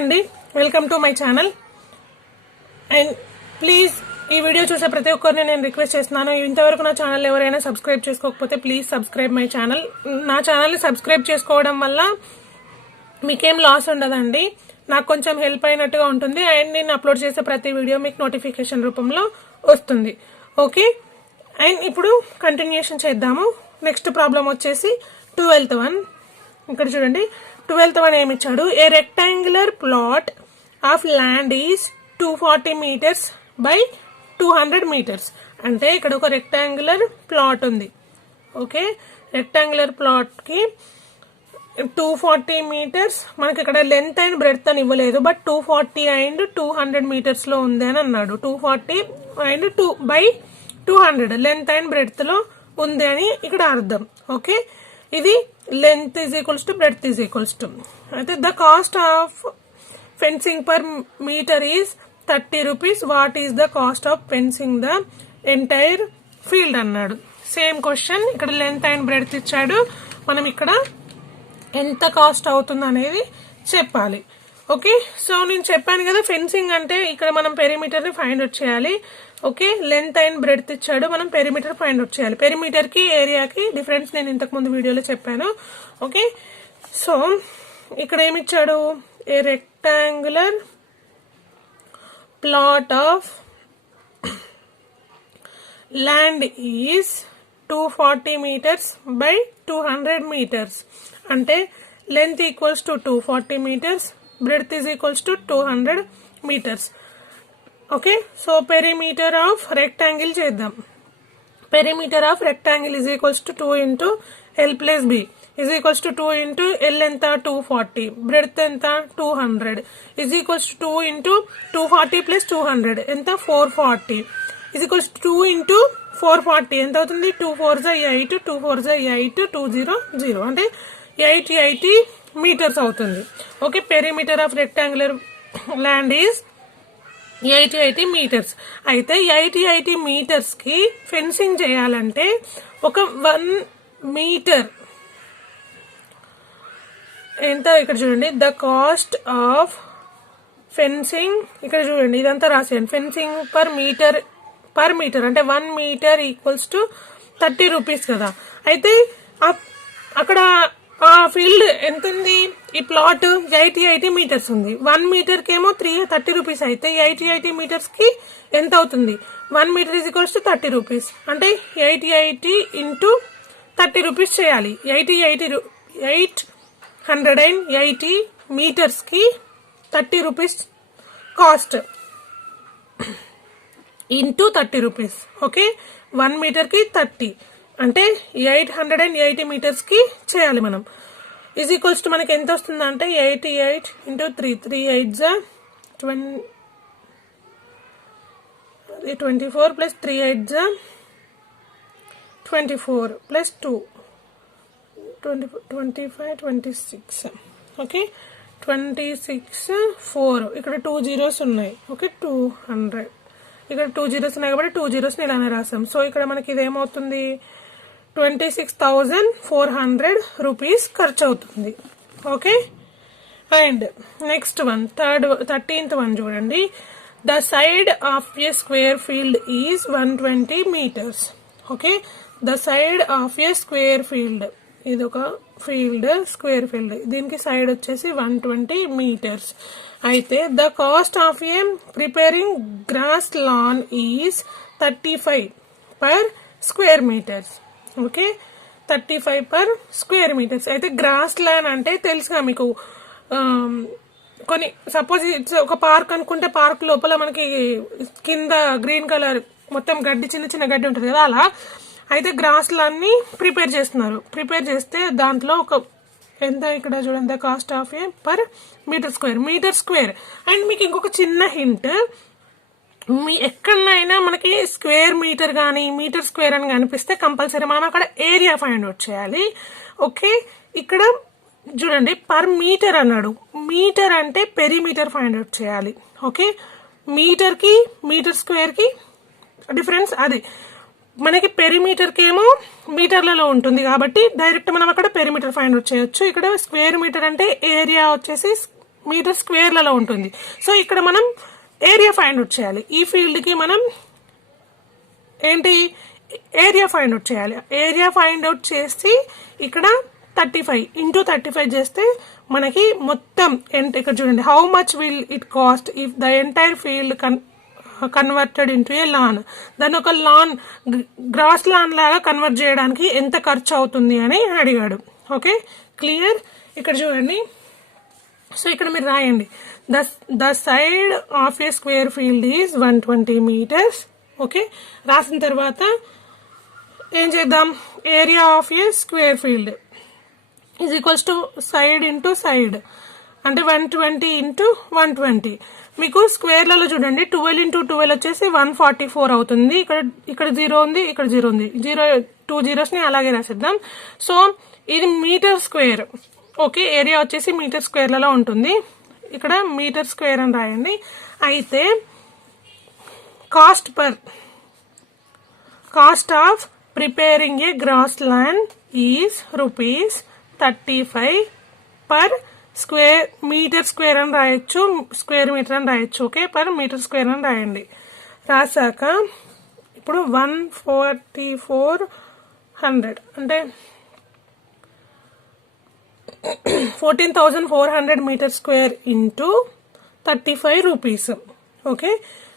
అండి, welcome to my channel. And please ఈ video చూసే ప్రతి ఒక్కరిని నేను రిక్వెస్ట్ చేస్తున్నాను, ఇంతవరకు నా ఛానల్ ఎవరైనా సబ్స్క్రైబ్ చేసుకోకపోతే ప్లీజ్ సబ్స్క్రైబ్ మై ఛానల్. నా ఛానల్ని సబ్స్క్రైబ్ చేసుకోవడం వల్ల మీకేం లాస్ ఉండదండి, నాకు కొంచెం హెల్ప్ అయినట్టుగా ఉంటుంది. అండ్ నేను అప్లోడ్ చేసే ప్రతి వీడియో మీకు నోటిఫికేషన్ రూపంలో వస్తుంది. ఓకే, అండ్ ఇప్పుడు కంటిన్యూషన్ చేద్దాము. నెక్స్ట్ ప్రాబ్లం వచ్చేసి 12th వన్. ఇక్కడ చూడండి, 12th వన్ ఏమి ఇచ్చాడు? ఏ rectangular plot of land is 240 meters by 200 meters. అంటే ఇక్కడ ఒక రెక్టాంగులర్ ప్లాట్ ఉంది. ఓకే, రెక్టాంగులర్ ప్లాట్ కి 240 meters, మనకి ఇక్కడ లెంత్ అండ్ బ్రెడ్త్ అని ఇవ్వలేదు, బట్ 240 and 200 meters లో ఉంది అని అన్నాడు. 240 and 200 లెంత్ అండ్ బ్రెడ్త్ లో ఉంది అని ఇక్కడ అర్థం. ఓకే, ఇది length is equals to breadth is equals to. అయితే the cost of fencing per metre is 30 rupees. What is the cost of fencing the entire field అన్నాడు. సేమ్ క్వశ్చన్, ఇక్కడ length and breadth ఇచ్చాడు, మనం ఇక్కడ ఎంత cost అవుతుంది అనేది చెప్పాలి. ఓకే, సో నేను చెప్పాను కదా, ఫెన్సింగ్ అంటే ఇక్కడ మనం పెరిమీటర్ ని ఫైండ్ అవుట్ చేయాలి. ఓకే, లెంత్ అండ్ బ్రెడ్త్ ఇచ్చాడు, మనం పెరిమీటర్ ఫైండ్ అవుట్ చేయాలి. పెరిమీటర్ కి ఏరియాకి డిఫరెన్స్ నేను ఇంతకు ముందు వీడియోలో చెప్పాను. ఓకే, సో ఇక్కడ ఏమిచ్చాడు? A rectangular plot of land is 240 meters by 200 meters. అంటే length equals to 240 meters, breadth is equals to 200 meters. Okay, so perimeter of rectangle చేద్దాం. Perimeter of rectangle is equals to 2 into L plus B is equals to 2 into L ఎంత? 240. Breadth ఎంత? 200 is equals to 2 into 240 plus 200 ఎంత? 440 is equals to 2 into 440 ఎంత అవుతుంది? 2 4s 8, 2 4s 8, 200 అంటే 880 meters అవుతుంది. Okay, perimeter of rectangular land is 880 meters. అయితే 880 meters కి fencing చేయాలంటే ఒక 1 meter ఎంత? ఇక్కడ చూడండి, ద కాస్ట్ ఆఫ్ ఫెన్సింగ్, ఇక్కడ చూడండి ఇదంతా రాసేయండి. ఫెన్సింగ్ పర్ మీటర్ అంటే 1 meter ఈక్వల్స్ టు 30 rupees కదా. అయితే అక్కడ ఆ ఫీల్డ్ ఎంత ఉంది? ఈ ప్లాట్ 880 meters ఉంది. 1 meter కేమో 30 rupees. అయితే 880 meters కి ఎంత అవుతుంది? 1 meter is equals to 30 rupees. అంటే 880 into 30 rupees చేయాలి. 880 meters కి 30 rupees cost into 30 rupees. Okay, 1 meter కి 30 అంటే 880 meters కి చేయాలి మనం. ఈజ్ ఈక్వల్స్ టు మనకి ఎంత వస్తుంది అంటే 88 into 3, 3 8s 24 plus 3 8s 24 plus 2 25 26. Okay, 26 4, ఇక్కడ 2 zeros ఉన్నాయి. ఓకే, 200, ఇక్కడ 2 zeros ఉన్నాయి కాబట్టి 2 zeros ఇలానే రాసాం. సో ఇక్కడ మనకి ఇదేమవుతుంది? 26,400 rupees ఖర్చు అవుతుంది. Okay, and next one 13th one చూడండి. The side of a square field is 120 meters. Okay, the side of a square field, ఇది ఒక ఫీల్డ్, స్క్వేర్ ఫీల్డ్, దీనికి సైడ్ వచ్చేసి 120 meters. అయితే the cost of a preparing grass lawn is 35 per square meters. Okay, 35 per square meters. అయితే grass land అంటే తెలుసుగా మీకు, కొన్ని సపోజ్ ఇట్స్ ఒక పార్క్ అనుకుంటే, పార్క్ లోపల మనకి కింద గ్రీన్ కలర్ మొత్తం గడ్డి, చిన్న చిన్న గడ్డి ఉంటుంది కదా, అలా. అయితే గ్రాస్ ల్యాండ్ ని ప్రిపేర్ చేస్తున్నారు. ప్రిపేర్ చేస్తే దాంట్లో ఒక ఎంత? ఇక్కడ చూడండి, the cost of a per metre square. And మీకు ఇంకొక చిన్న హింట్, మీ ఎక్కడైనా మనకి స్క్వేర్ మీటర్ కానీ మీటర్ స్క్వేర్ అని కనిపిస్తే కంపల్సరీ మనం అక్కడ ఏరియా ఫైండ్ అవుట్ చేయాలి. ఓకే, ఇక్కడ చూడండి పర్ మీటర్ అన్నాడు, మీటర్ అంటే పెరిమీటర్ ఫైండ్ అవుట్ చేయాలి. ఓకే, మీటర్ కి మీటర్ స్క్వేర్ కి డిఫరెన్స్ అది. మనకి పెరిమీటర్ కి ఏమో మీటర్లలో ఉంటుంది కాబట్టి డైరెక్ట్ మనం అక్కడ పెరిమీటర్ ఫైండ్ అవుట్ చేయొచ్చు. ఇక్కడ స్క్వేర్ మీటర్ అంటే ఏరియా వచ్చేసి మీటర్ స్క్వేర్లలో ఉంటుంది. సో ఇక్కడ మనం ఏరియా ఫైండ్ అవుట్ చేయాలి. ఈ ఫీల్డ్కి మనం ఏంటి ఏరియా ఫైండ్ అవుట్ చేయాలి. ఏరియా ఫైండ్ అవుట్ చేసి ఇక్కడ 35 ఇంటూ 35 చేస్తే మనకి మొత్తం ఇక్కడ చూడండి, how much will it cost if the entire field converted into a lawn. దాన్ని ఒక లాన్, గ్రాస్ లాన్ లాగా కన్వర్ట్ చేయడానికి ఎంత ఖర్చు అవుతుంది అని అడిగాడు. Okay, clear. ఇక్కడ చూడండి, సో ఇక్కడ మీరు రాయండి, the side of a square field is 120 meters. Okay, రాసిన తర్వాత ఏం చేద్దాం, area of a square field is equals to side into side, అంటే 120 ఇంటూ 120. మీకు స్క్వేర్లలో చూడండి 12 ఇంటూ 12 వచ్చేసి 144 అవుతుంది. ఇక్కడ 0 ఉంది, ఇక్కడ 0 ఉంది, 2 zeros ని అలాగే రాసిద్దాం. సో ఇది మీటర్ స్క్వేర్. ఓకే, ఏరియా వచ్చేసి మీటర్ స్క్వేర్లలో ఉంటుంది. ఇక్కడ మీటర్ స్క్వేర్ అని రాయండి. అయితే cost of preparing a grass land is ₹35 per metre square అని రాయొచ్చు, స్క్వేర్ మీటర్ అని రాయొచ్చు. ఓకే, పర్ మీటర్ స్క్వేర్ అని రాయండి. రాసాక ఇప్పుడు 14400 అంటే 14,400 metre square into 35 rupees. Okay,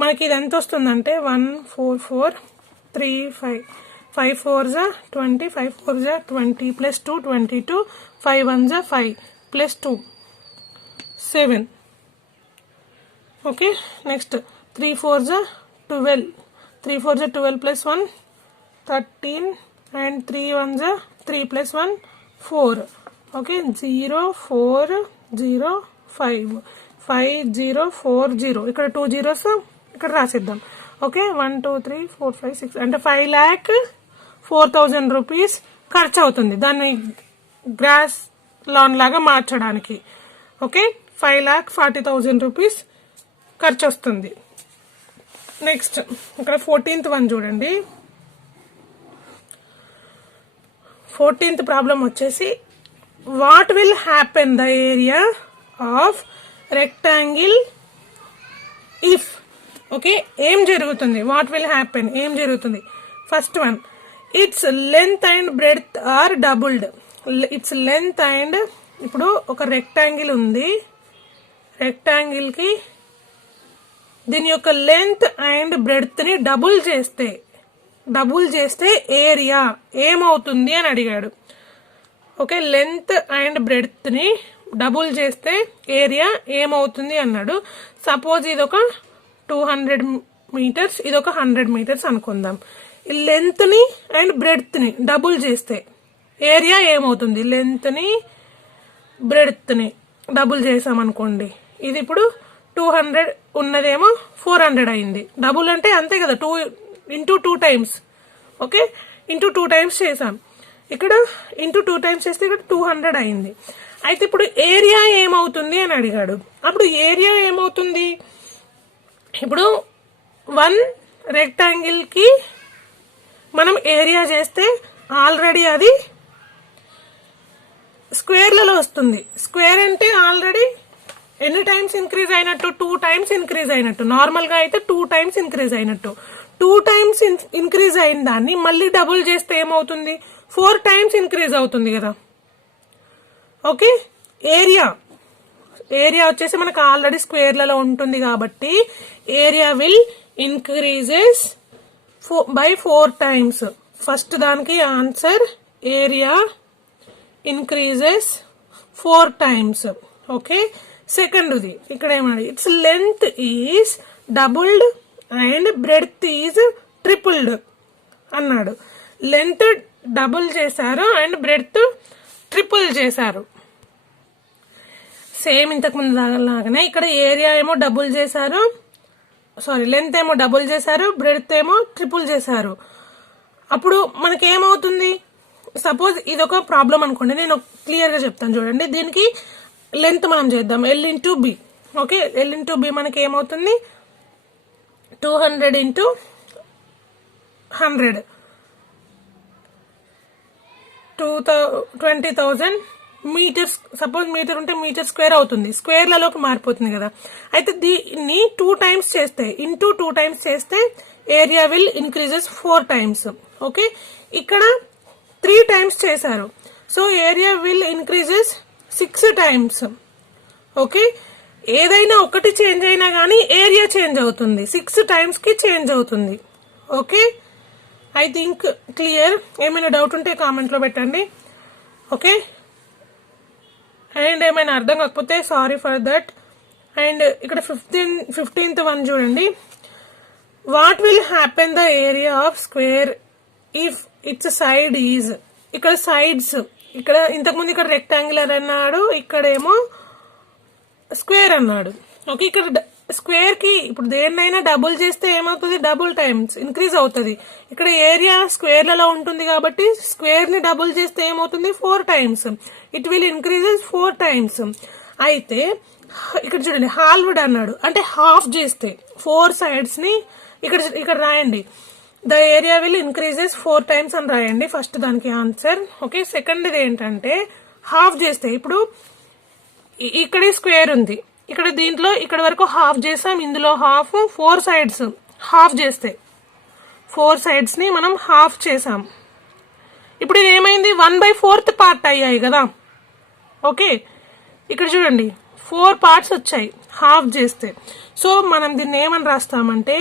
మనకి ఇది ఎంత వస్తుందంటే 14435, 5 4s 20, 5 4s 20 plus 2 22, 5 1s 5 plus 2 7. Okay, next 3 4s 12, 3 4s 12 plus 1 13 and 3 1s 3 plus 1 4. Okay, 0405, 5040. ఇక్కడ 2 zeros ఇక్కడ రాసిద్దాం. ఓకే, 1 2 3 4 5 6 అంటే 5,04,000 రూపీస్ ఖర్చు అవుతుంది దాన్ని గ్రాస్ లాన్ లాగా మార్చడానికి. ఓకే, 5,40,000 రూపీస్ ఖర్చు వస్తుంది. నెక్స్ట్ ఇక్కడ 14th వన్ చూడండి. 14th ప్రాబ్లం వచ్చేసి what will happen the area of rectangle if. Okay, ఏం జరుగుతుంది, వాట్ విల్ హ్యాపెన్, ఏం జరుగుతుంది. First one, its length and breadth are doubled. Its length and, ఇప్పుడు ఒక రెక్టాంగిల్ ఉంది, రెక్టాంగిల్ కి దీని యొక్క లెంత్ అండ్ బ్రెడ్త్ ని డబుల్ చేస్తే ఏరియా ఏమవుతుంది అని అడిగాడు. ఓకే, లెంత్ అండ్ బ్రెడ్త్ ని డబుల్ చేస్తే ఏరియా ఏమవుతుంది అన్నాడు. సపోజ్ ఇది ఒక 200 meters, ఇది ఒక 100 meters అనుకుందాం. ఈ లెంత్ ని అండ్ బ్రెడ్త్ ని డబుల్ చేస్తే ఏరియా ఏమవుతుంది. లెంత్ ని బ్రెడ్త్ ని డబుల్ చేసాం అనుకోండి, ఇది ఇప్పుడు 200 ఉన్నదేమో 400 అయింది. డబుల్ అంటే అంతే కదా, 2 into 2 times. Okay, into 2 times చేసాం, ఇక్కడ ఇంటూ 2 times చేస్తే ఇక్కడ 200 అయింది. అయితే ఇప్పుడు ఏరియా ఏమవుతుంది అని అడిగాడు. అప్పుడు ఏరియా ఏమవుతుంది, ఇప్పుడు 1 రెక్టాంగిల్ కి మనం ఏరియా చేస్తే ఆల్రెడీ అది స్క్వేర్లలో వస్తుంది. స్క్వేర్ అంటే ఆల్రెడీ ఎన్ని టైమ్స్ ఇంక్రీజ్ అయినట్టు, 2 times ఇంక్రీజ్ అయినట్టు. నార్మల్ గా అయితే 2 times ఇంక్రీజ్ అయినట్టు. 2 times ఇంక్రీజ్ అయిన దాన్ని మళ్ళీ డబుల్ చేస్తే ఏమవుతుంది, 4 times ఇంక్రీజ్ అవుతుంది కదా. ఓకే, ఏరియా వచ్చేసి మనకు ఆల్రెడీ స్క్వేర్లలో ఉంటుంది కాబట్టి area will increases by 4 times. First దానికి answer area increases 4 times. Okay, సెకండ్ది ఇక్కడ ఏమన్నాడు, it's length is doubled and breadth is tripled అన్నాడు. లెంత్ డబుల్ చేశారు అండ్ బ్రెడ్త్ ట్రిపుల్ చేశారు. సేమ్ ఇంతకు ముందు లాగానే ఇక్కడ ఏరియా ఏమో డబుల్ చేశారు, లెంత్ ఏమో డబుల్ చేశారు, బ్రెడ్త్ ఏమో ట్రిపుల్ చేశారు. అప్పుడు మనకి ఏమవుతుంది, సపోజ్ ఇది ఒక ప్రాబ్లం అనుకోండి, నేను క్లియర్ గా చెప్తాను చూడండి. దీనికి లెంత్ మనం చేద్దాం L into B. Okay, L into B మనకి ఏమవుతుంది, 200 into 100, 20,000 మీటర్స్, సపోజ్ మీటర్ ఉంటే మీటర్ స్క్వేర్ అవుతుంది, స్క్వేర్లలోకి మారిపోతుంది కదా. అయితే దీన్ని 2 times చేస్తే, ఇంటూ 2 times చేస్తే area will increases 4 times. Okay, ఇక్కడ 3 times చేశారు, so area will increases 6 times. Okay, ఏదైనా ఒకటి చేంజ్ అయినా కానీ ఏరియా చేంజ్ అవుతుంది, 6 times కి చేంజ్ అవుతుంది. Okay, I think clear. ఏమైనా డౌట్ ఉంటే కామెంట్లో పెట్టండి. ఓకే, అండ్ ఏమైనా అర్థం కాకపోతే సారీ ఫర్ దట్. అండ్ ఇక్కడ 15th వన్ చూడండి. What will happen the area of square if it's side is, ఇక్కడ సైడ్స్, ఇక్కడ ఇంతకుముందు ఇక్కడ రెక్టాంగులర్ అన్నాడు, ఇక్కడేమో స్క్వేర్ అన్నాడు. ఓకే, ఇక్కడ స్క్వేర్ కి ఇప్పుడు దేన్నైనా డబుల్ చేస్తే ఏమవుతుంది, డబుల్ టైమ్స్ ఇంక్రీజ్ అవుతుంది. ఇక్కడ ఏరియా స్క్వేర్లలో ఉంటుంది కాబట్టి స్క్వేర్ ని డబుల్ చేస్తే ఏమవుతుంది, 4 times. It will increases 4 times. అయితే ఇక్కడ చూడండి హాల్వ్డ్ అన్నాడు, అంటే హాఫ్ చేస్తే 4 sides ని ఇక్కడ రాయండి. The area will increases 4 times అని రాయండి ఫస్ట్ దానికి ఆన్సర్. ఓకే, సెకండ్ ఏంటంటే హాఫ్ చేస్తే, ఇప్పుడు ఇక్కడ స్క్వేర్ ఉంది, ఇక్కడ దీంట్లో ఇక్కడ వరకు హాఫ్ చేసాం, ఇందులో హాఫ్, 4 sides హాఫ్ చేస్తే 4 sides ని మనం హాఫ్ చేసాం. ఇప్పుడు ఇది ఏమైంది, 1/4 part అయ్యాయి కదా. ఓకే, ఇక్కడ చూడండి 4 parts వచ్చాయి హాఫ్ చేస్తే. సో మనం దీన్ని ఏమని రాస్తామంటే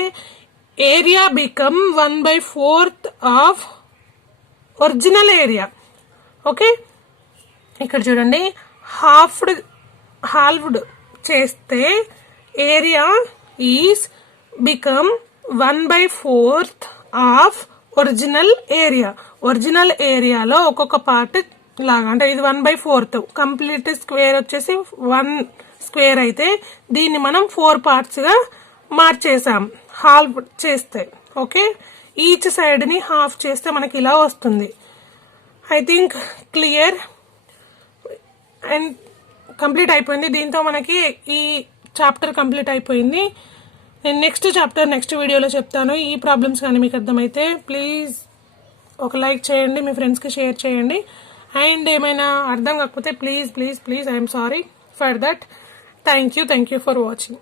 area become 1/4 of original area. Okay, ఇక్కడ చూడండి హాల్వ్డ్ చేస్తే area is become 1/4 of original area. Original ఏరియాలో ఒక్కొక్క పార్ట్ లాగా, అంటే ఇది 1/4 కంప్లీట్ స్క్వేర్ వచ్చేసి 1 square అయితే దీన్ని మనం 4 parts గా మార్చేసాం హాల్ఫ్ చేస్తే. ఓకే, ఈచ్ సైడ్ ని హాఫ్ చేస్తే మనకి ఇలా వస్తుంది. I think clear and complete అయిపోయింది. దీంతో మనకి ఈ చాప్టర్ కంప్లీట్ అయిపోయింది. నేను నెక్స్ట్ చాప్టర్ నెక్స్ట్ వీడియోలో చెప్తాను. ఈ ప్రాబ్లమ్స్ కానీ మీకు అర్థమైతే ప్లీజ్ ఒక లైక్ చేయండి, మీ ఫ్రెండ్స్కి షేర్ చేయండి. అండ్ ఏమైనా అర్థం కాకపోతే please please please I'm sorry for that. Thank you for watching.